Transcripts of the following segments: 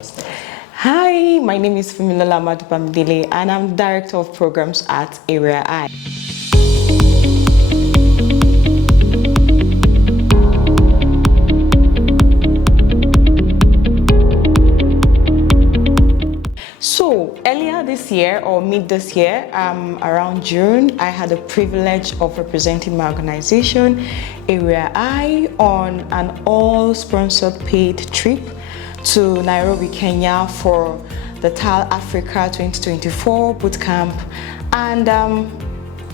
Hi, my name is Funmilola Ahmadu Bamidele and I'm Director of Programs at AREAi. So earlier this year or mid this year, around June, I had the privilege of representing my organization, AREAi, on an all-sponsored paid trip to Nairobi, Kenya for the TaRL Africa 2024 Bootcamp, and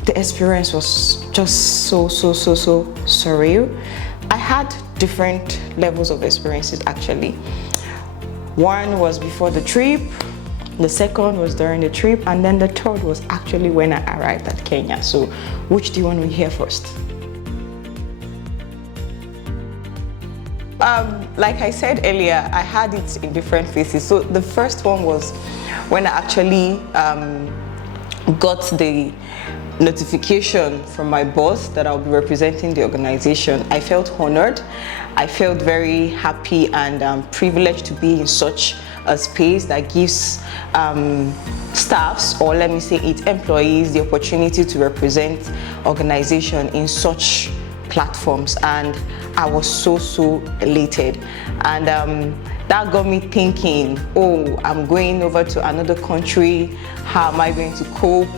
the experience was just so surreal. I had different levels of experiences actually. One was before the trip, the second was during the trip, and then the third was actually when I arrived at Kenya. So which do you want to hear first? Like I said earlier, I had it in different phases. So the first one was when I actually got the notification from my boss that I'll be representing the organization. I felt honored. I felt very happy and privileged to be in such a space that gives staffs, or let me say its employees, the opportunity to represent organization in such platforms, and I was so elated. And that got me thinking, oh, I'm going over to another country. How am I going to cope?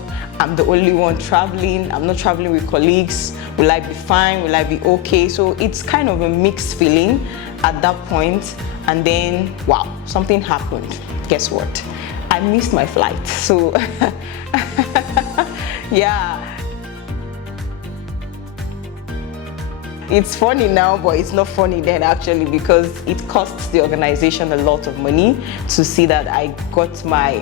I'm the only one traveling. I'm not traveling with colleagues. Will I be fine? Will I be okay? So it's kind of a mixed feeling at that point. And then, wow, something happened. Guess what? I missed my flight. So yeah. It's funny now, but it's not funny then actually, because it costs the organization a lot of money to see that I got my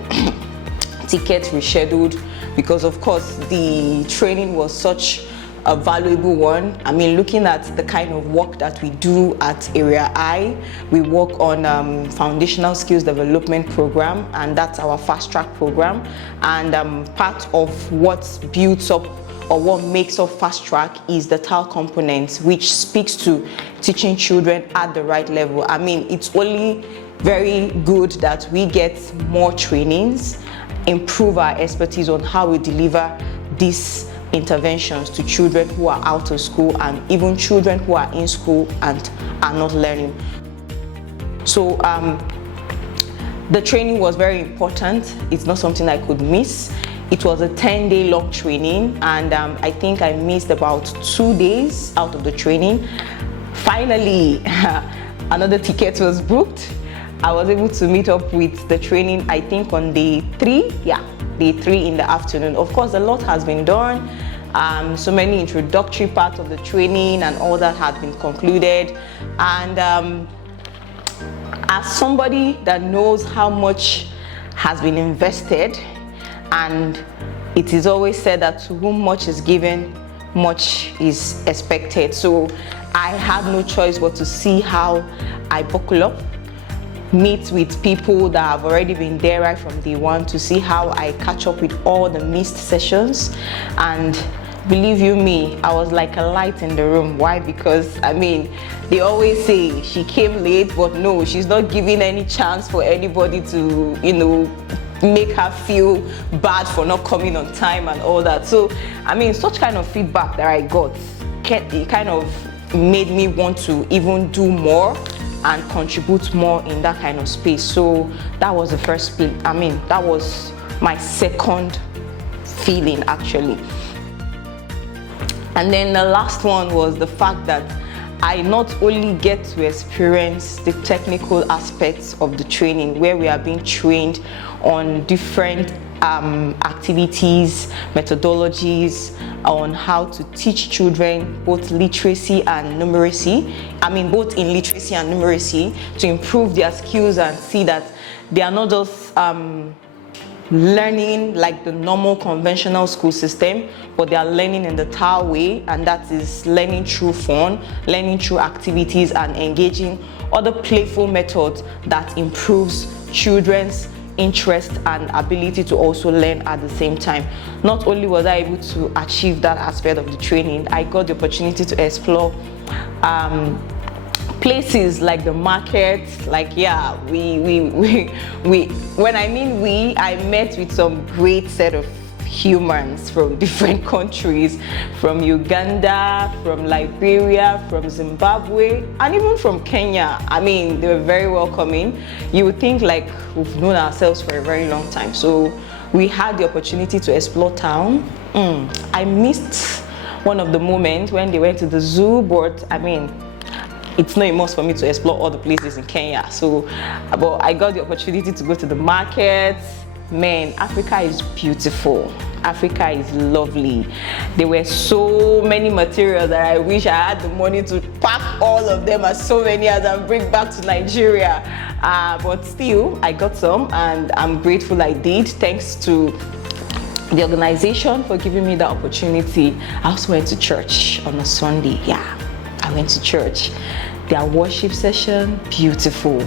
ticket rescheduled, because of course the training was such a valuable one. I mean, looking at the kind of work that we do at AREAi, we work on foundational skills development program, and that's our fast track program. And part of what builds up or what makes up fast track is the TaRL component, which speaks to teaching children at the right level. I mean, it's only very good that we get more trainings, improve our expertise on how we deliver these interventions to children who are out of school and even children who are in school and are not learning. So the training was very important. It's not something I could miss. It was a 10-day long training, and I think I missed about 2 days out of the training. Finally, another ticket was booked. I was able to meet up with the training, I think on day 3. Yeah, day 3 in the afternoon. Of course, a lot has been done. So many introductory parts of the training and all that had been concluded. And as somebody that knows how much has been invested, and it is always said that to whom much is given, much is expected. So I had no choice but to see how I buckle up, meet with people that have already been there right from day one, to see how I catch up with all the missed sessions. And believe you me, I was like a light in the room. Why? Because I mean, they always say she came late, but no, she's not giving any chance for anybody to, you know, make her feel bad for not coming on time and all that. So I mean, such kind of feedback that I got, it kind of made me want to even do more and contribute more in that kind of space. So that was the first I mean, that was my second feeling actually. And then the last one was the fact that I not only get to experience the technical aspects of the training, where we are being trained on different activities, methodologies, on how to teach children both literacy and numeracy. I mean, both in literacy and numeracy, to improve their skills and see that they are not just learning like the normal conventional school system, but they are learning in the TaRL way, and that is learning through fun, learning through activities, and engaging other playful methods that improves children's interest and ability to also learn at the same time. Not only was I able to achieve that aspect of the training, I got the opportunity to explore places like the market, like yeah, we when I mean we, I met with some great set of humans from different countries, from Uganda, from Liberia, from Zimbabwe, and even from Kenya. I mean, they were very welcoming. You would think like we've known ourselves for a very long time. So we had the opportunity to explore town. I missed one of the moments when they went to the zoo, but I mean, it's not a must for me to explore all the places in Kenya. So, but I got the opportunity to go to the markets. Man, Africa is beautiful. Africa is lovely. There were so many materials that I wish I had the money to pack all of them as souvenirs and bring back to Nigeria. But still, I got some, and I'm grateful I did. Thanks to the organization for giving me the opportunity. I also went to church on a Sunday. Yeah, I went to church. Their worship session, beautiful.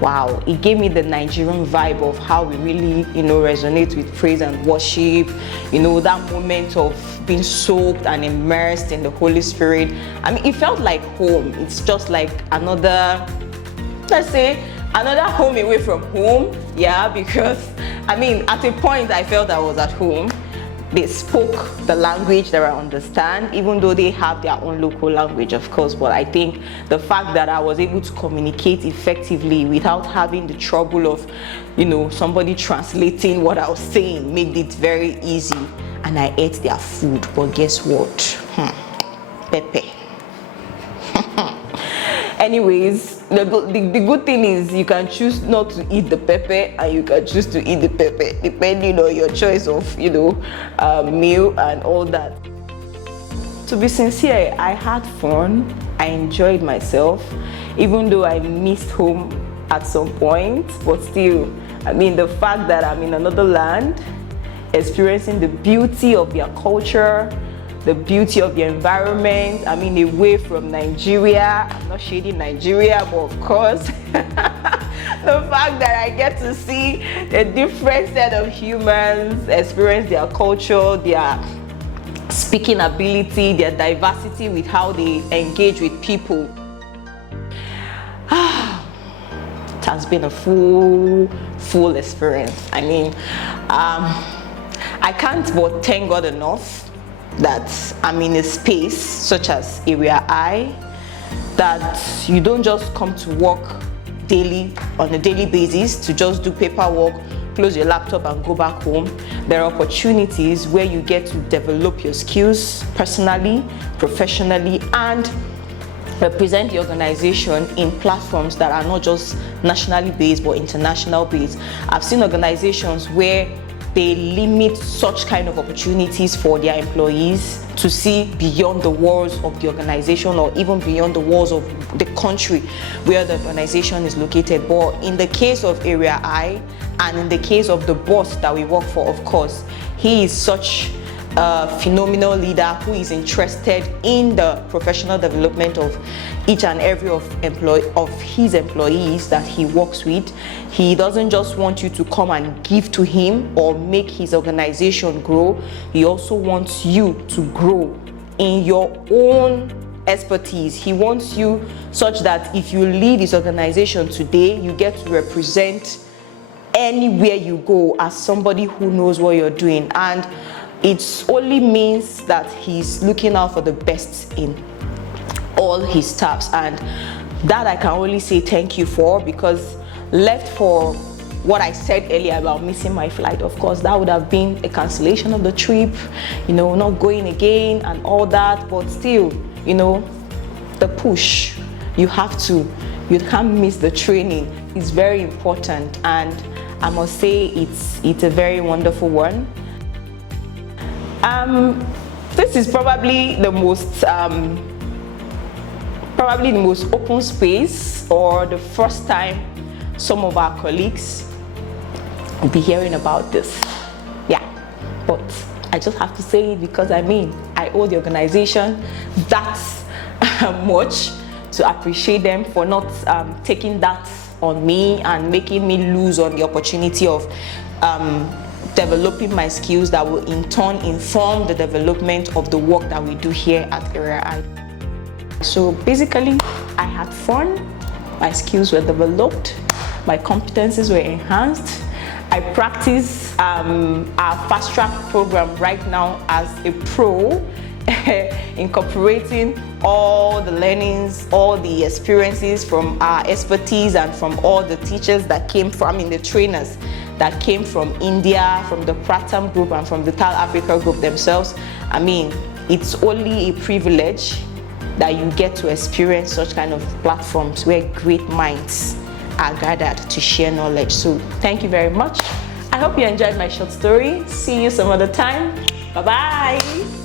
Wow, it gave me the Nigerian vibe of how we really, resonate with praise and worship. That moment of being soaked and immersed in the Holy Spirit. I mean, it felt like home. It's just like another, let's say, another home away from home. Yeah, because I mean, at a point I felt I was at home. They spoke the language that I understand, even though they have their own local language, of course. But I think the fact that I was able to communicate effectively without having the trouble of, somebody translating what I was saying made it very easy. And I ate their food. But guess what? Pepe. Anyways, the good thing is you can choose not to eat the pepper, and you can choose to eat the pepper depending on your choice of meal and all that. To be sincere, I had fun. I enjoyed myself, even though I missed home at some point. But still, I mean, the fact that I'm in another land, experiencing the beauty of their culture, the beauty of the environment, I mean, away from Nigeria. I'm not shading Nigeria, but of course, the fact that I get to see a different set of humans, experience their culture, their speaking ability, their diversity with how they engage with people. It has been a full experience. I mean, I can't but thank God enough that I'm in a space such as AREAi, that you don't just come to work on a daily basis to just do paperwork, close your laptop and go back home. There are opportunities where you get to develop your skills personally, professionally, and represent the organization in platforms that are not just nationally based but international based. I've seen organizations where they limit such kind of opportunities for their employees to see beyond the walls of the organization or even beyond the walls of the country where the organization is located. But in the case of AREAi and in the case of the boss that we work for, of course, he is such a phenomenal leader who is interested in the professional development of each and every of his employees that he works with. He doesn't just want you to come and give to him or make his organization grow. He also wants you to grow in your own expertise. He wants you such that if you lead his organization today, you get to represent anywhere you go as somebody who knows what you're doing. And it only means that he's looking out for the best in all his staffs, and that I can only say thank you for, because left for what I said earlier about missing my flight, of course, that would have been a cancellation of the trip, not going again and all that. But still, the push, you can't miss the training. It's very important, and I must say it's a very wonderful one. This is probably the most open space, or the first time some of our colleagues will be hearing about this. Yeah, but I just have to say it because I owe the organization that much to appreciate them for not taking that on me and making me lose on the opportunity of developing my skills that will in turn inform the development of the work that we do here at AREAi. So basically, I had fun, my skills were developed, my competencies were enhanced. I practice our fast track program right now as a pro, incorporating all the learnings, all the experiences from our expertise and from all the teachers that came from, the trainers that came from India, from the Pratham group and from the TaRL Africa group themselves. I mean, it's only a privilege that you get to experience such kind of platforms where great minds are gathered to share knowledge. So thank you very much. I hope you enjoyed my short story. See you some other time. Bye-bye.